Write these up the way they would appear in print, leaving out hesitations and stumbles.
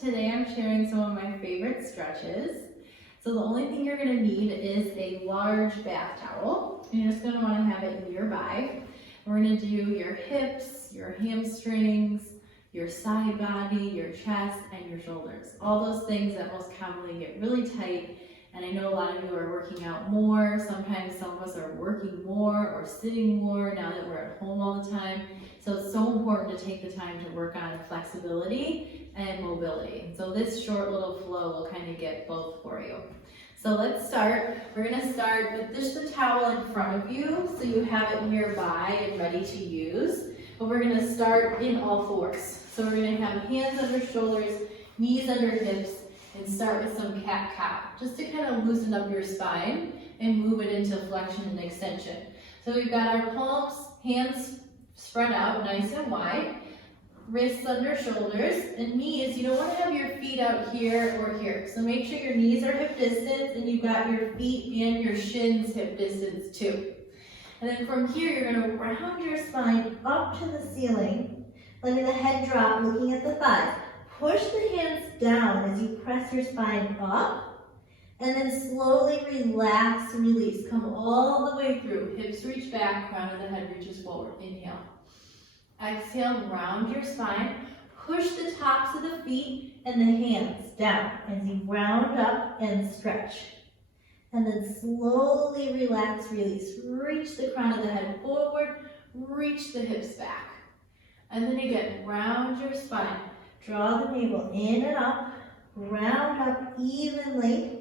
Today I'm sharing some of my favorite stretches. So the only thing you're going to need is a large bath towel. You're just going to want to have it nearby. We're going to do your hips, your hamstrings, your side body, your chest, and your shoulders. All those things that most commonly get really tight. And I know a lot of you are working out more. Sometimes some of us are working more or sitting more now that we're at home all the time. So it's so important to take the time to work on flexibility and mobility. So this short little flow will kind of get both for you. So let's start. We're going to start with just the towel in front of you so you have it nearby and ready to use. But we're going to start in all fours. So we're going to have hands under shoulders, knees under hips, and start with some cat-cow, just to kind of loosen up your spine and move it into flexion and extension. So we've got our palms, hands spread out nice and wide, wrists under shoulders, and knees, you don't want to have your feet out here or here. So make sure your knees are hip distance and you've got your feet and your shins hip distance too. And then from here, you're going to round your spine up to the ceiling, letting the head drop, looking at the thighs. Push the hands down as you press your spine up, and then slowly relax, release. Come all the way through. Hips reach back, crown of the head reaches forward. Inhale. Exhale, round your spine. Push the tops of the feet and the hands down as you round up and stretch. And then slowly relax, release. Reach the crown of the head forward, reach the hips back. And then again, round your spine. Draw the navel in and up, round up evenly,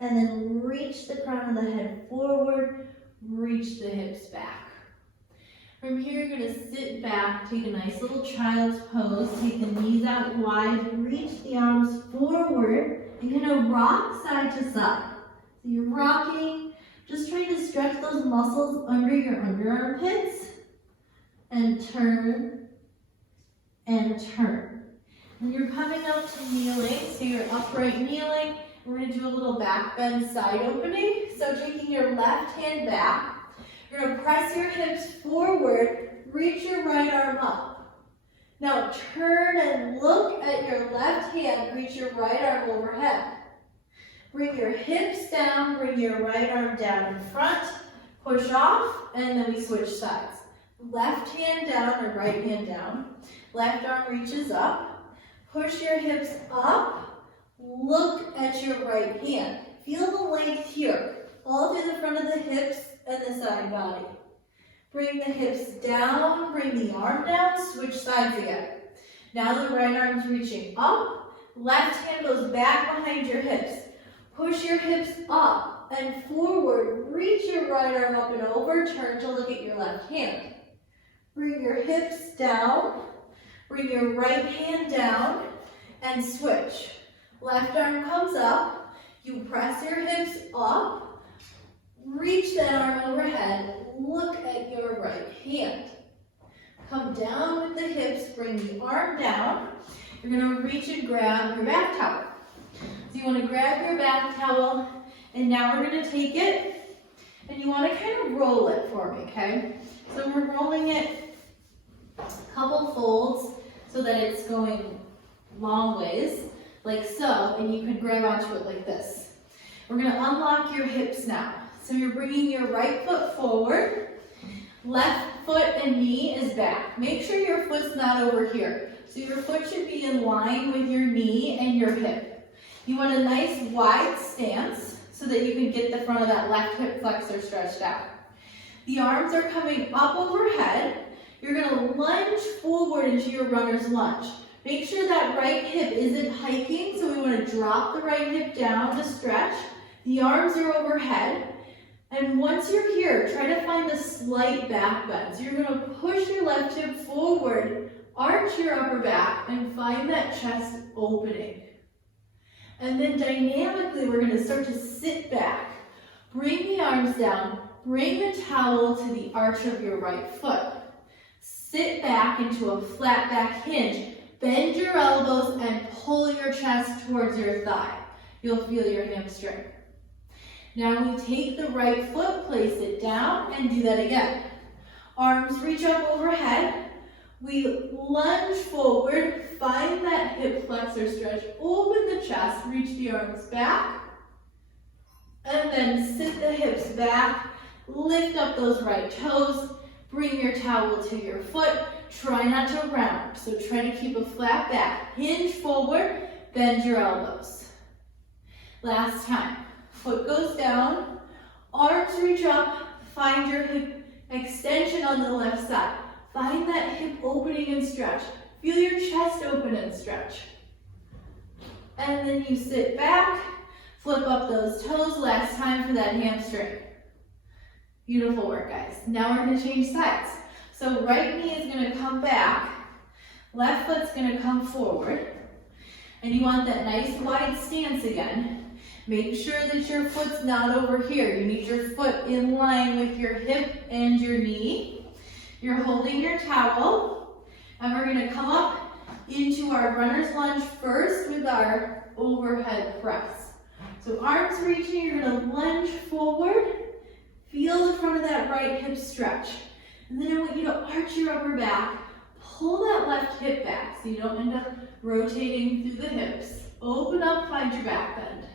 and then reach the crown of the head forward, reach the hips back. From here, you're going to sit back, take a nice little child's pose, take the knees out wide, reach the arms forward, and kind of rock side to side. So you're rocking, just trying to stretch those muscles under your underarm pits, and turn, and turn. And you're coming up to kneeling, so you're upright kneeling. We're going to do a little back bend side opening. So taking your left hand back, you're going to press your hips forward, reach your right arm up. Now turn and look at your left hand, reach your right arm overhead. Bring your hips down, bring your right arm down in front, push off, and then we switch sides. Left hand down and right hand down. Left arm reaches up. Push your hips up, look at your right hand. Feel the length here, all through the front of the hips and the side body. Bring the hips down, bring the arm down, switch sides again. Now the right arm's reaching up, left hand goes back behind your hips. Push your hips up and forward, reach your right arm up and over, turn to look at your left hand. Bring your hips down. Bring your right hand down and switch. Left arm comes up. You press your hips up. Reach that arm overhead. Look at your right hand. Come down with the hips. Bring the arm down. You're going to reach and grab your bath towel. So you want to grab your bath towel, and now we're going to take it, and you want to kind of roll it for me, okay? So we're rolling it a couple folds, so that it's going long ways, like so, and you can grab onto it like this. We're going to unlock your hips now. So you're bringing your right foot forward, left foot and knee is back. Make sure your foot's not over here. So your foot should be in line with your knee and your hip. You want a nice wide stance so that you can get the front of that left hip flexor stretched out. The arms are coming up overhead. You're going to lunge forward into your runner's lunge. Make sure that right hip isn't hiking, so we want to drop the right hip down to stretch. The arms are overhead. And once you're here, try to find a slight back bend. So you're going to push your left hip forward, arch your upper back, and find that chest opening. And then dynamically, we're going to start to sit back. Bring the arms down. Bring the towel to the arch of your right foot. Sit back into a flat back hinge. Bend your elbows and pull your chest towards your thigh. You'll feel your hamstring. Now we take the right foot, place it down, and do that again. Arms reach up overhead. We lunge forward, find that hip flexor stretch, open the chest, reach the arms back, and then sit the hips back, lift up those right toes, bring your towel to your foot, try not to round, so try to keep a flat back, hinge forward, bend your elbows. Last time, foot goes down, arms reach up, find your hip extension on the left side. Find that hip opening and stretch. Feel your chest open and stretch. And then you sit back, flip up those toes. Last time for that hamstring. Beautiful work, guys. Now we're gonna change sides. So right knee is gonna come back, left foot's gonna come forward, and you want that nice wide stance again. Make sure that your foot's not over here. You need your foot in line with your hip and your knee. You're holding your towel, and we're gonna come up into our runner's lunge first with our overhead press. So arms reaching, you're gonna lunge forward, feel the front of that right hip stretch. And then I want you to arch your upper back, pull that left hip back so you don't end up rotating through the hips. Open up, find your back bend.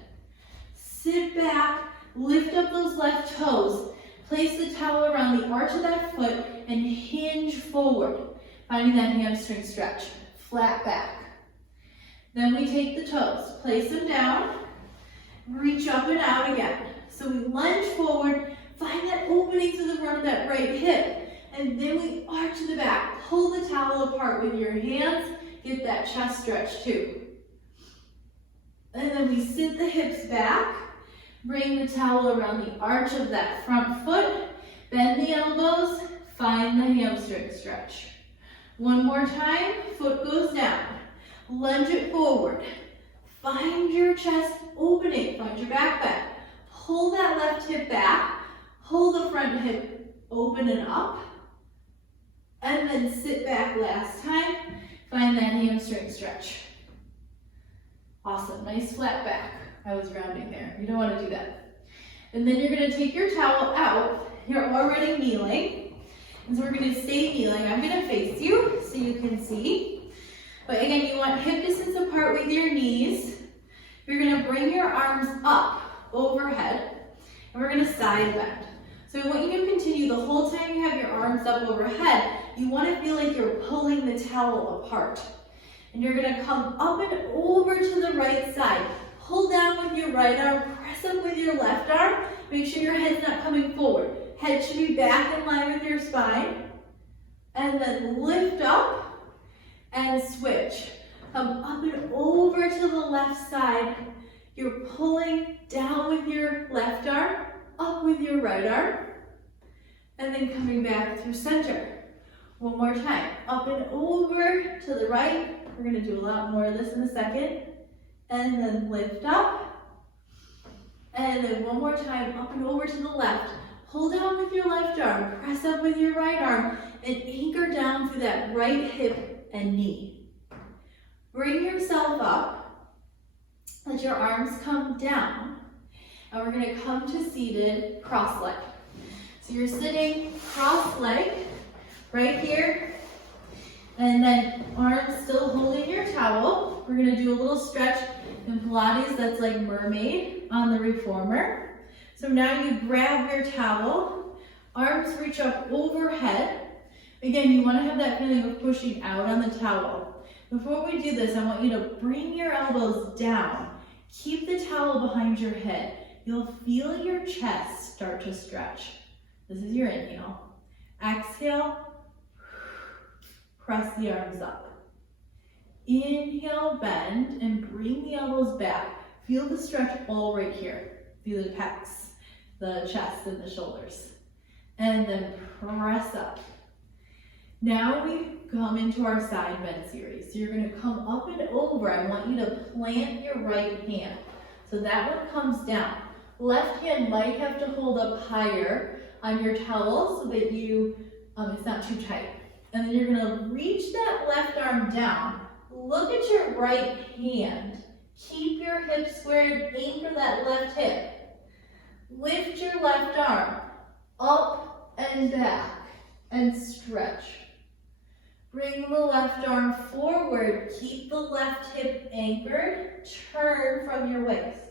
Sit back, lift up those left toes. Place the towel around the arch of that foot and hinge forward, finding that hamstring stretch, flat back. Then we take the toes, place them down, reach up and out again. So we lunge forward, find that opening through the front of that right hip, and then we arch to the back. Pull the towel apart with your hands, get that chest stretch too. And then we sit the hips back, bring the towel around the arch of that front foot, bend the elbows, find the hamstring stretch. One more time, foot goes down, lunge it forward, find your chest opening, find your back bend, pull that left hip back, pull the front hip open and up, and then sit back last time, find that hamstring stretch. Awesome, nice flat back. I was rounding there. You don't want to do that. And then you're going to take your towel out. You're already kneeling. And so we're going to stay kneeling. I'm going to face you so you can see. But again, you want hip distance apart with your knees. You're going to bring your arms up overhead. And we're going to side bend. So I want you to continue the whole time you have your arms up overhead. You want to feel like you're pulling the towel apart. And you're going to come up and over to the right side. Pull down with your right arm, press up with your left arm. Make sure your head's not coming forward. Head should be back in line with your spine. And then lift up and switch. Come up and over to the left side. You're pulling down with your left arm, up with your right arm, and then coming back through center. One more time. Up and over to the right. We're going to do a lot more of this in a second. And then lift up, and then one more time, up and over to the left. Pull down with your left arm, press up with your right arm, and anchor down through that right hip and knee. Bring yourself up, let your arms come down, and we're going to come to seated cross leg. So you're sitting cross leg right here, and then arms still holding your towel. We're going to do a little stretch in Pilates that's like mermaid on the reformer. So now you grab your towel, arms reach up overhead. Again, you want to have that feeling of pushing out on the towel. Before we do this, I want you to bring your elbows down. Keep the towel behind your head. You'll feel your chest start to stretch. This is your inhale. Exhale, press the arms up. Inhale, bend, and bring the elbows back. Feel the stretch all right here. Feel the pecs, the chest, and the shoulders. And then press up. Now we come into our side bend series. So you're going to come up and over. I want you to plant your right hand. So that one comes down. Left hand might have to hold up higher on your towel so that you, it's not too tight. And then you're going to reach that left arm down. Look at your right hand. Keep your hips squared, anchor that left hip. Lift your left arm up and back and stretch. Bring the left arm forward. Keep the left hip anchored. Turn from your waist.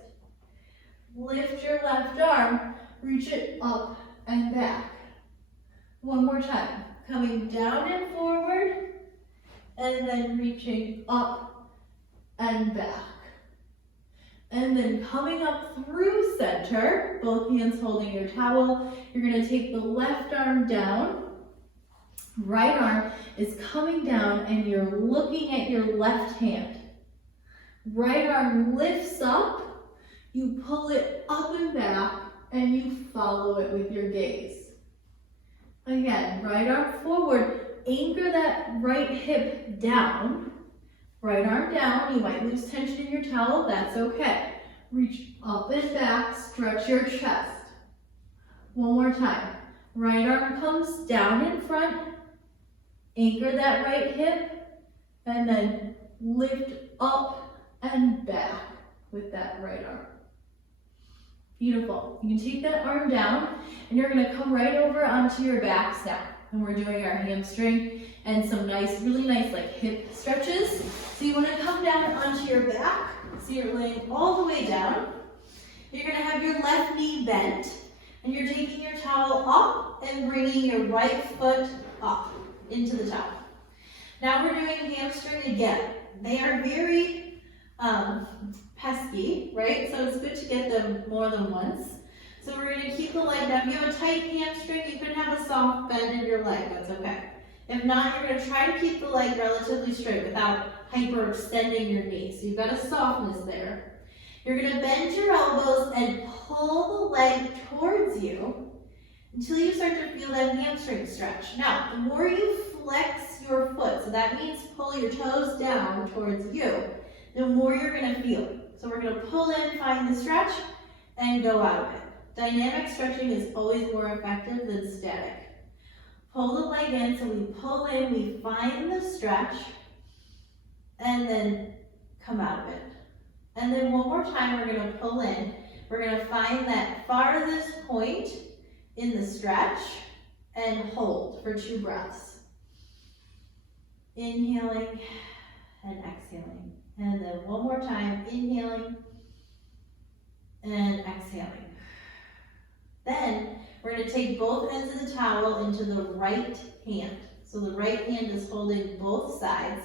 Lift your left arm. Reach it up and back. One more time. Coming down and forward. And then reaching up and back. And then coming up through center, both hands holding your towel. You're going to take the left arm down. Right arm is coming down and you're looking at your left hand. Right arm lifts up. You pull it up and back and you follow it with your gaze. Again, right arm forward. Anchor that right hip down. Right arm down, you might lose tension in your towel, that's okay. Reach up and back, stretch your chest. One more time. Right arm comes down in front, anchor that right hip, and then lift up and back with that right arm. Beautiful. You can take that arm down, and you're gonna come right over onto your backs now. And we're doing our hamstring and some nice, really nice like hip stretches. So you want to come down onto your back. So you're laying all the way down. You're going to have your left knee bent. And you're taking your towel up and bringing your right foot up into the towel. Now we're doing hamstring again. They are very pesky, right? So it's good to get them more than once. So we're going to keep the leg down. If you have a tight hamstring, you can have a soft bend in your leg. That's okay. If not, you're going to try to keep the leg relatively straight without hyperextending your knee. So you've got a softness there. You're going to bend your elbows and pull the leg towards you until you start to feel that hamstring stretch. Now, the more you flex your foot, so that means pull your toes down towards you, the more you're going to feel. So we're going to pull in, find the stretch, and go out of it. Dynamic stretching is always more effective than static. Pull the leg in, so we pull in, we find the stretch, and then come out of it. And then one more time, we're going to pull in. We're going to find that farthest point in the stretch and hold for 2 breaths. Inhaling and exhaling. And then one more time, inhaling and exhaling. Then we're going to take both ends of the towel into the right hand. So the right hand is holding both sides.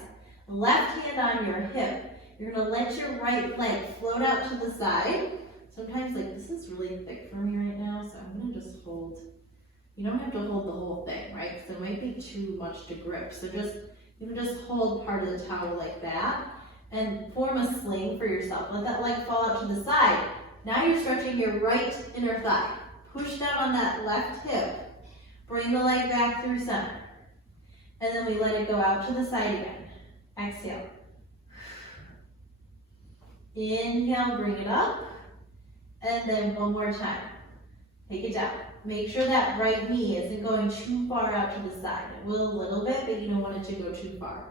Left hand on your hip. You're going to let your right leg float out to the side. Sometimes like this is really thick for me right now, so I'm going to just hold. You don't have to hold the whole thing, right? Because it might be too much to grip. So you can just hold part of the towel like that and form a sling for yourself. Let that leg fall out to the side. Now you're stretching your right inner thigh. Push down on that left hip. Bring the leg back through center. And then we let it go out to the side again. Exhale. Inhale, bring it up. And then one more time. Take it down. Make sure that right knee isn't going too far out to the side. It will a little bit, but you don't want it to go too far.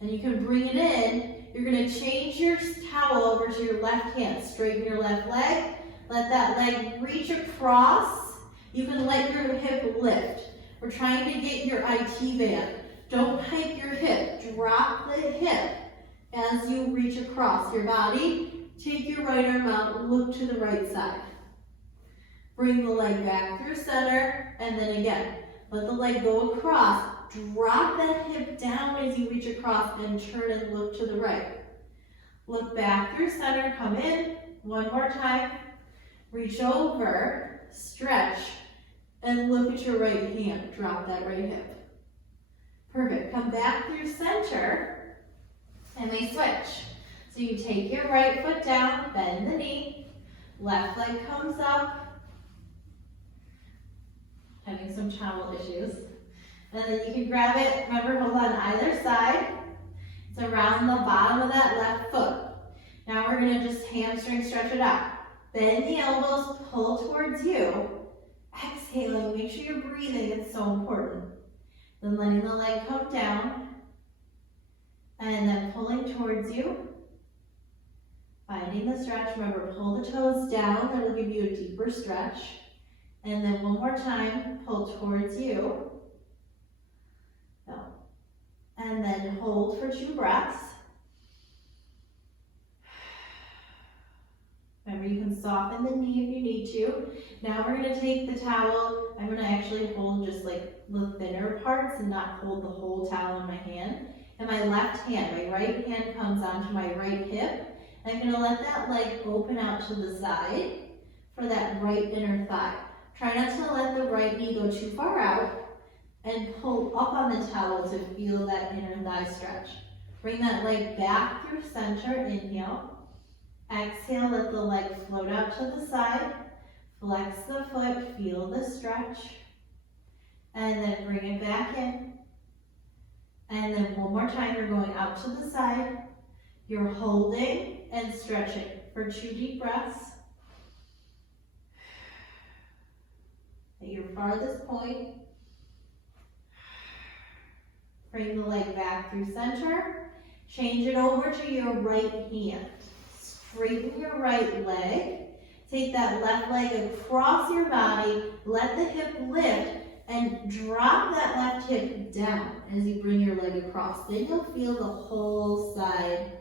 And you can bring it in. You're going to change your towel over to your left hand. Straighten your left leg. Let that leg reach across. You can let your hip lift. We're trying to get your IT band. Don't hike your hip. Drop the hip as you reach across your body. Take your right arm out. Look to the right side. Bring the leg back through center. And then again, let the leg go across. Drop that hip down as you reach across and turn and look to the right. Look back through center. Come in. One more time. Reach over, stretch, and look at your right hand. Drop that right hip. Perfect. Come back through center, and they switch. So you take your right foot down, bend the knee, left leg comes up. Having some towel issues. And then you can grab it, remember, hold on either side. It's around the bottom of that left foot. Now we're going to just hamstring stretch it out. Bend the elbows, pull towards you. Exhaling, make sure you're breathing, it's so important. Then letting the leg come down. And then pulling towards you. Finding the stretch, remember, pull the toes down, that'll give you a deeper stretch. And then one more time, pull towards you. So, and then hold for 2 breaths. Remember, you can soften the knee if you need to. Now we're gonna take the towel. I'm gonna actually hold just like the thinner parts and not hold the whole towel in my hand. And my left hand, my right hand comes onto my right hip. I'm gonna let that leg open out to the side for that right inner thigh. Try not to let the right knee go too far out and pull up on the towel to feel that inner thigh stretch. Bring that leg back through center, inhale. Exhale, let the leg float out to the side. Flex the foot, feel the stretch. And then bring it back in. And then one more time, you're going out to the side. You're holding and stretching for 2 deep breaths. At your farthest point, bring the leg back through center. Change it over to your right hand. Straighten your right leg. Take that left leg across your body. Let the hip lift and drop that left hip down as you bring your leg across. Then you'll feel the whole side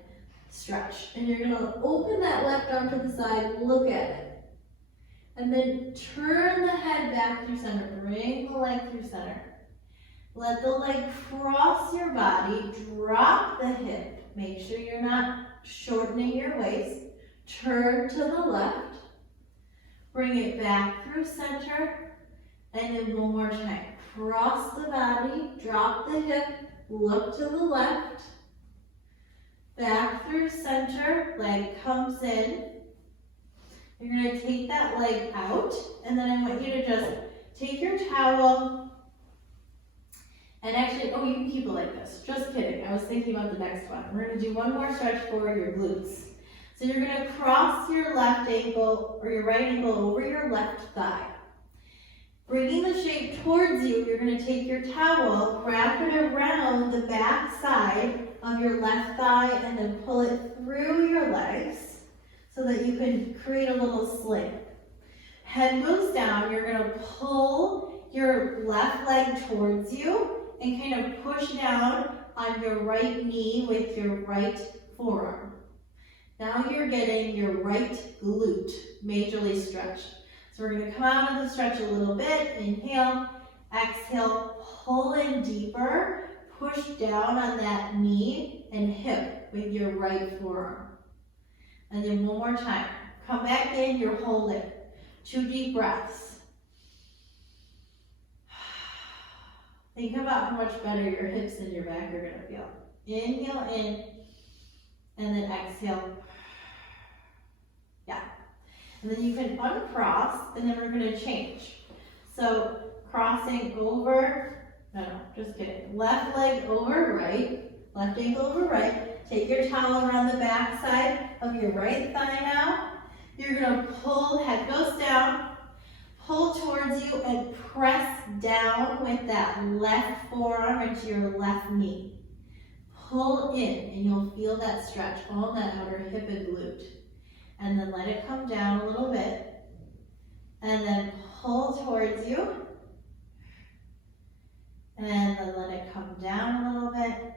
stretch. And you're gonna open that left arm to the side, look at it. And then turn the head back through center. Bring the leg through center. Let the leg cross your body, drop the hip. Make sure you're not shortening your waist. Turn to the left. Bring it back through center. And then one more time. Cross the body, drop the hip, look to the left. Back through center, leg comes in. You're going to take that leg out, and then I want you to just take your towel, and actually, oh, you can keep it like this. Just kidding. I was thinking about the next one. We're going to do one more stretch for your glutes. So you're going to cross your left ankle, or your right ankle over your left thigh. Bringing the shape towards you, you're going to take your towel, wrap it around the back side of your left thigh, and then pull it through your legs so that you can create a little sling. Head goes down, you're going to pull your left leg towards you and kind of push down on your right knee with your right forearm. Now you're getting your right glute majorly stretched. So we're going to come out of the stretch a little bit. Inhale, exhale, pull in deeper, push down on that knee and hip with your right forearm. And then one more time. Come back in, you're holding. 2 deep breaths. Think about how much better your hips and your back are going to feel. Inhale in, and then exhale. Yeah. And then you can uncross, and then we're going to change. So crossing over, no, just kidding. Left leg over right, left ankle over right. Take your towel around the back side of your right thigh now. You're going to pull, head goes down, pull towards you and press down with that left forearm into your left knee. Pull in and you'll feel that stretch on that outer hip and glute. And then let it come down a little bit. And then pull towards you. And then let it come down a little bit.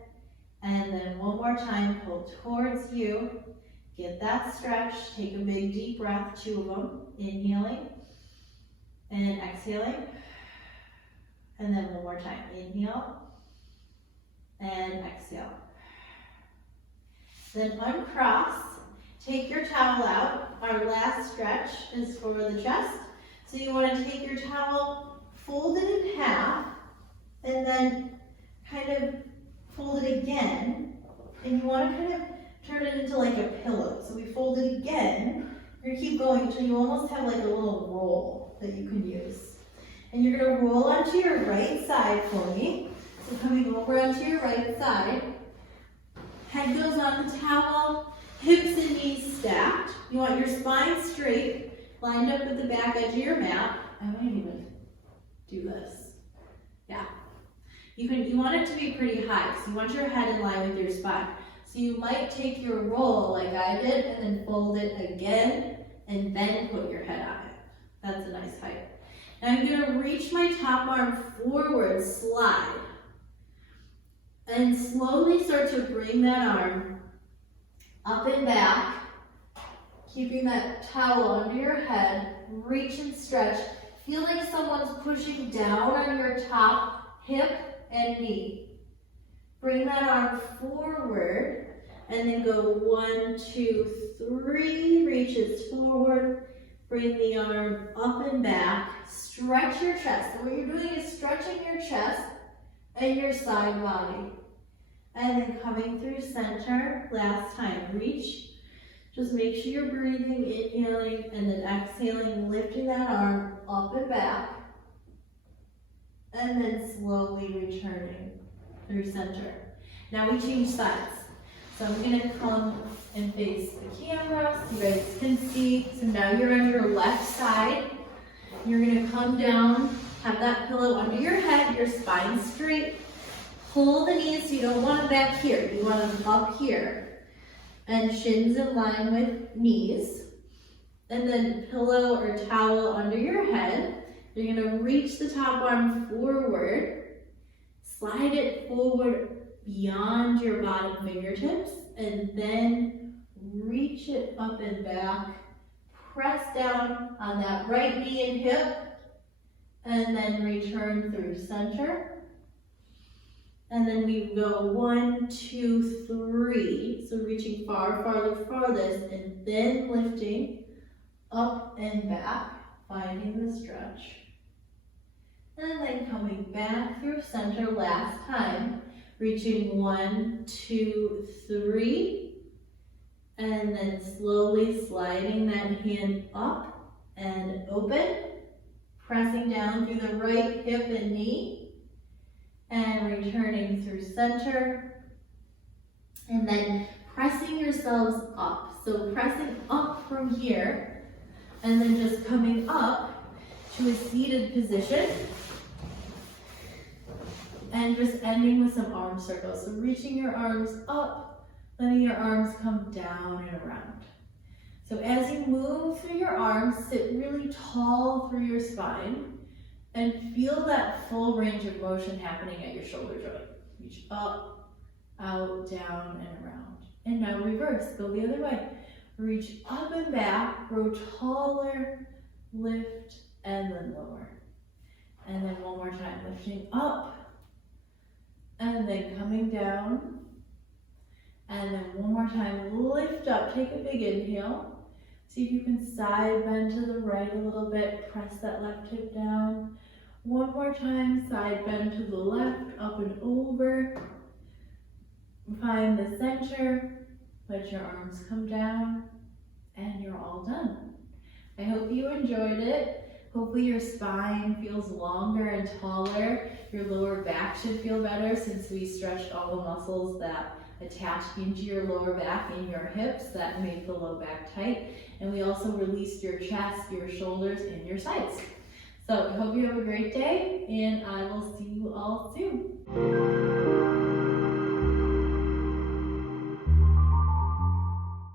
And then one more time, pull towards you. Get that stretch. Take a big deep breath, 2 of them. Inhaling and exhaling. And then one more time. Inhale and exhale. Then uncross. Take your towel out. Our last stretch is for the chest. So you want to take your towel, fold it in half, and then kind of fold it again. And you want to kind of turn it into like a pillow. So we fold it again. You're going to keep going until you almost have like a little roll that you can use. And you're going to roll onto your right side for me. So coming over onto your right side. Head goes on the towel. Hips and knees stacked. You want your spine straight, lined up with the back edge of your mat. I might even do this. Yeah. You want it to be pretty high, so you want your head in line with your spine. So you might take your roll like I did and then fold it again and then put your head on it. That's a nice height. Now I'm going to reach my top arm forward, slide. And slowly start to bring that arm up and back, keeping that towel under your head. Reach and stretch. Feel like someone's pushing down on your top hip and knee. Bring that arm forward and then go 1, 2, 3. Reaches forward. Bring the arm up and back. Stretch your chest. So what you're doing is stretching your chest and your side body. And then coming through center. Last time. Reach. Just make sure you're breathing, inhaling, and then exhaling, lifting that arm up and back. And then slowly returning through center. Now we change sides. So I'm gonna come and face the camera so you guys can see. So now you're on your left side. You're gonna come down, have that pillow under your head, your spine straight. Pull the knees, so you don't want them back here. You want them up here. And shins in line with knees. And then pillow or towel under your head. You're gonna reach the top arm forward. Slide it forward beyond your bottom fingertips. And then reach it up and back. Press down on that right knee and hip. And then return through center. And then we go 1, 2, 3. So reaching far, farther, farthest, and then lifting up and back, finding the stretch. And then coming back through center last time, reaching 1, 2, 3. And then slowly sliding that hand up and open, pressing down through the right hip and knee. And returning through center. And then pressing yourselves up. So pressing up from here. And then just coming up to a seated position. And just ending with some arm circles. So reaching your arms up, letting your arms come down and around. So as you move through your arms, sit really tall through your spine. And feel that full range of motion happening at your shoulder joint. Reach up, out, down, and around. And now reverse, go the other way. Reach up and back, grow taller, lift, and then lower. And then one more time, lifting up, and then coming down. And then one more time, lift up, take a big inhale. See if you can side bend to the right a little bit, press that left hip down. One more time, side bend to the left, up and over. Find the center, let your arms come down, and you're all done. I hope you enjoyed it. Hopefully your spine feels longer and taller. Your lower back should feel better since we stretched all the muscles that attach into your lower back and your hips that make the low back tight. And we also released your chest, your shoulders, and your sides. So I hope you have a great day, and I will see you